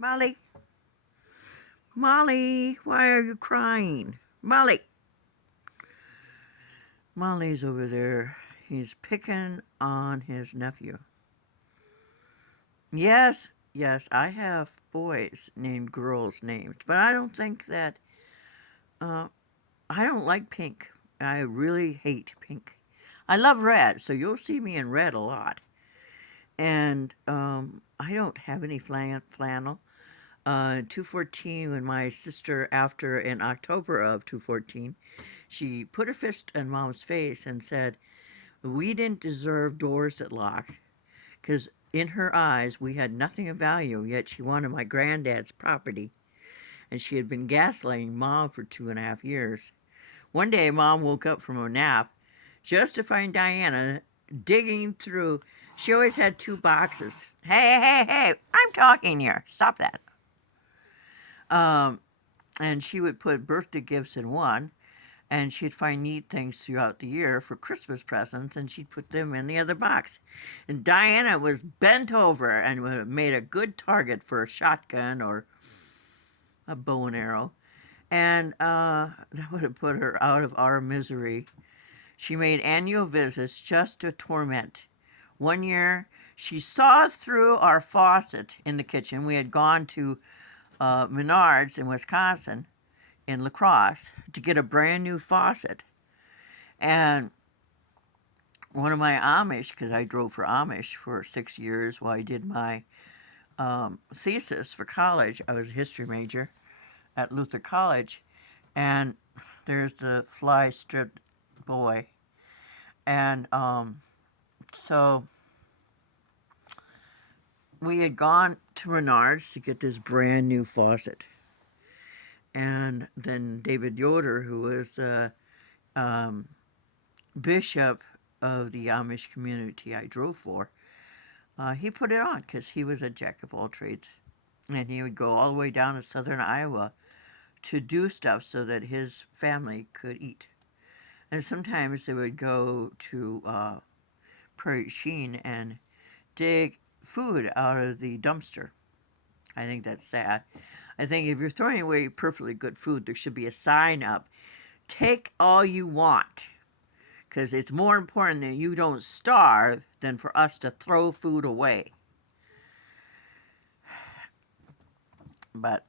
Molly, Molly, why are you crying? Molly. Molly's over there. He's picking on his nephew. Yes, I have boys named girls' names, but I don't think that, uh, I don't like pink. I really hate pink. I love red, so you'll see me in red a lot. And I don't have any flannel. 214, when my sister, after in October of 214, she put her fist in mom's face and said, we didn't deserve doors that locked, because in her eyes we had nothing of value, yet she wanted my granddad's property, and she had been gaslighting mom for 2.5 years. One day, mom woke up from a nap just to find Diana digging through. She always had two boxes. Hey, I'm talking here. Stop that. Um, and she would put birthday gifts in one, and she'd find neat things throughout the year for Christmas presents, and she'd put them in the other box. And Diana was bent over and would have made a good target for a shotgun or a bow and arrow, and that would have put her out of our misery. She made annual visits just to torment. One year, she saw through our faucet in the kitchen. We had gone to Menards in Wisconsin, in La Crosse, to get a brand new faucet. And one of my Amish, because I drove for Amish for 6 years while I did my thesis for college. I was a history major at Luther College. And there's the fly stripped boy. And so we had gone to Menards to get this brand new faucet. And then David Yoder, who was the bishop of the Amish community I drove for, he put it on because he was a jack of all trades. And he would go all the way down to southern Iowa to do stuff so that his family could eat. And sometimes they would go to Prairie Sheen and dig food out of the dumpster. I think that's sad. I think if you're throwing away perfectly good food, there should be a sign up: take all you want, because it's more important that you don't starve than for us to throw food away. But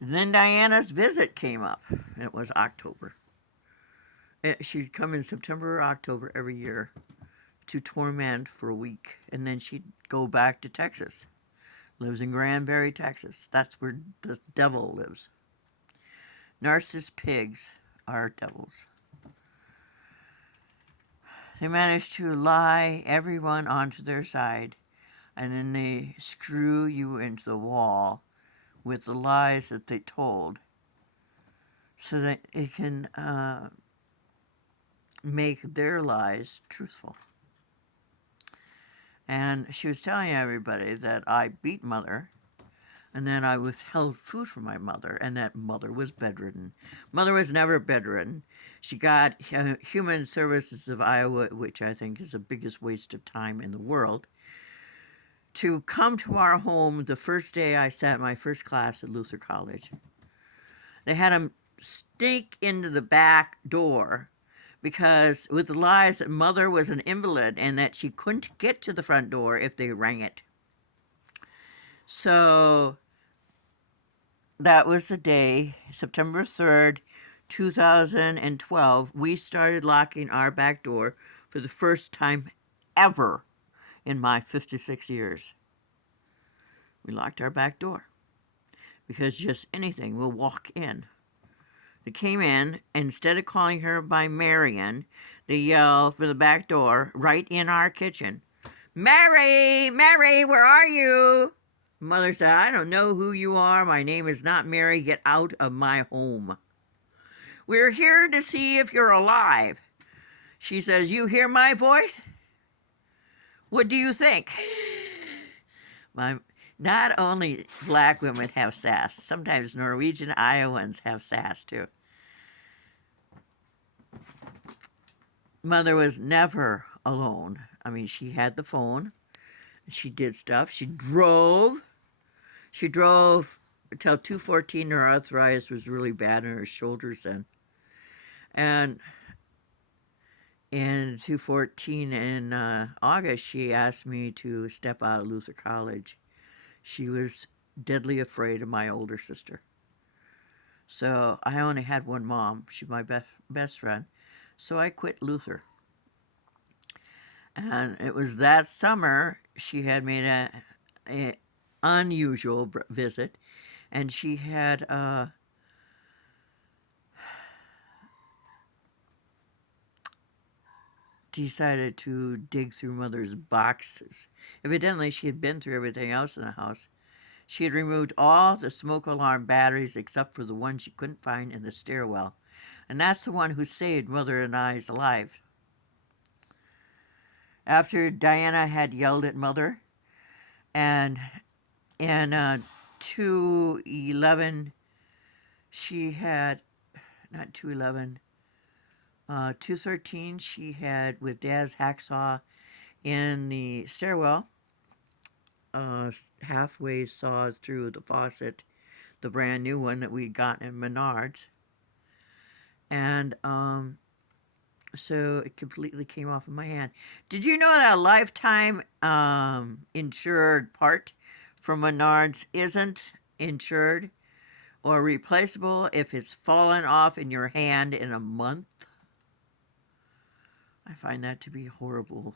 then Diana's visit came up. It was October. She'd come in September or October every year to torment for a week, and then she'd go back to Texas. Lives in Granbury, Texas. That's where the devil lives. Narcissus pigs are devils. They manage to lie everyone onto their side, and then they screw you into the wall with the lies that they told, so that it can make their lies truthful. And she was telling everybody that I beat mother, and then I withheld food from my mother, and that mother was bedridden. Mother was never bedridden. She got Human Services of Iowa, which I think is the biggest waste of time in the world, to come to our home the first day I sat my first class at Luther College. They had him sneak into the back door because, with the lies that mother was an invalid and that she couldn't get to the front door if they rang it. So that was the day, September 3rd, 2012, we started locking our back door for the first time ever in my 56 years. We locked our back door because just anything will walk in. They came in, and instead of calling her by Marion, they yelled for the back door right in our kitchen. Mary, where are you? Mother said, I don't know who you are. My name is not Mary. Get out of my home. We're here to see if you're alive. She says, you hear my voice? What do you think? Not only black women have sass, sometimes Norwegian Iowans have sass too. Mother was never alone. I mean, she had the phone. She did stuff. She drove. She drove until 214. Her arthritis was really bad in her shoulders then. And in 214 in August, she asked me to step out of Luther College. She was deadly afraid of my older sister. So I only had one mom. She's my best friend. So I quit Luther. And it was that summer she had made a unusual visit, and she had decided to dig through Mother's boxes. Evidently, she had been through everything else in the house. She had removed all the smoke alarm batteries except for the one she couldn't find in the stairwell. And that's the one who saved Mother and I's life. After Diana had yelled at Mother, and in 211, she had, not 211, 213, she had, with Dad's hacksaw in the stairwell, halfway sawed through the faucet, the brand new one that we'd gotten in Menards. And so it completely came off of my hand. Did you know that a lifetime insured part from Menards isn't insured or replaceable if it's fallen off in your hand in a month? I find that to be horribly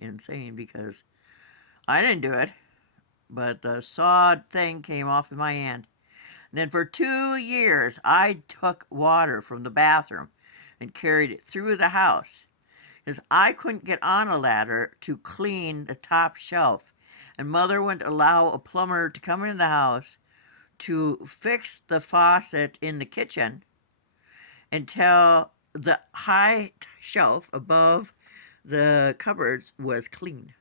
insane because I didn't do it, but the sawed thing came off in my hand. And then for 2 years, I took water from the bathroom and carried it through the house because I couldn't get on a ladder to clean the top shelf. And Mother wouldn't allow a plumber to come in the house to fix the faucet in the kitchen until the high shelf above the cupboards was clean.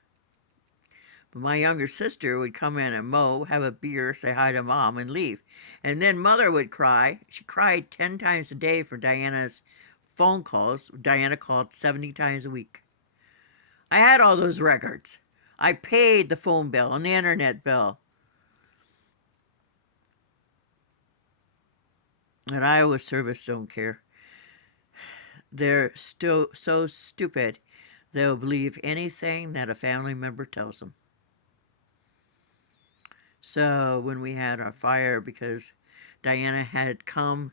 But my younger sister would come in and mow, have a beer, say hi to Mom, and leave. And then Mother would cry. She cried 10 times a day for Diana's phone calls. Diana called 70 times a week. I had all those records. I paid the phone bill and the internet bill. And Iowa Service don't care. They're still so stupid, they'll believe anything that a family member tells them. So when we had our fire, because Diana had come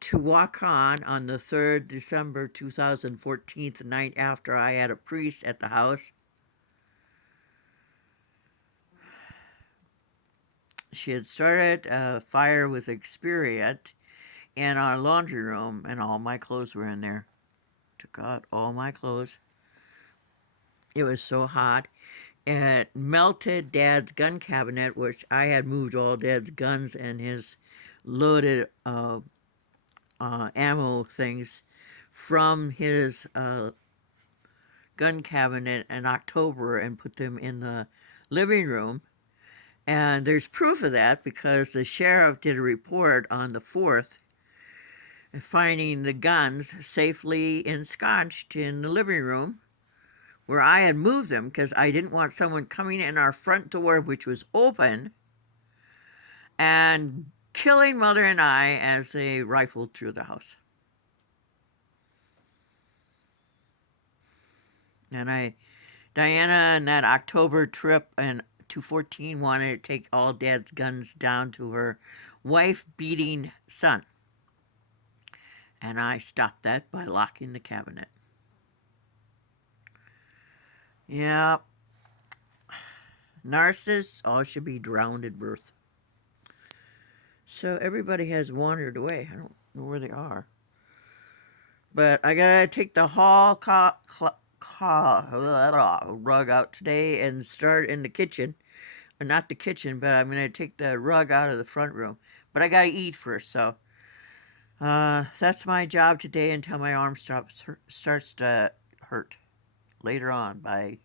to walk on the 3rd December 2014, the night after I had a priest at the house, she had started a fire with Experience in our laundry room, and all my clothes were in there. Took out all my clothes. It was so hot. It melted Dad's gun cabinet, which I had moved all Dad's guns and his loaded ammo things from his gun cabinet in October and put them in the living room. And there's proof of that because the sheriff did a report on the 4th, finding the guns safely ensconced in the living room where I had moved them because I didn't want someone coming in our front door, which was open, and killing Mother and I as they rifled through the house. And Diana, in that October trip in 214, wanted to take all Dad's guns down to her wife-beating son. And I stopped that by locking the cabinet. Yeah. Narcissists all should be drowned at birth. So everybody has wandered away. I don't know where they are. But I gotta take the hall rug out today and start in the kitchen. Not the kitchen, but I'm gonna take the rug out of the front room. But I gotta eat first, so that's my job today until my arm starts to hurt later on. Bye.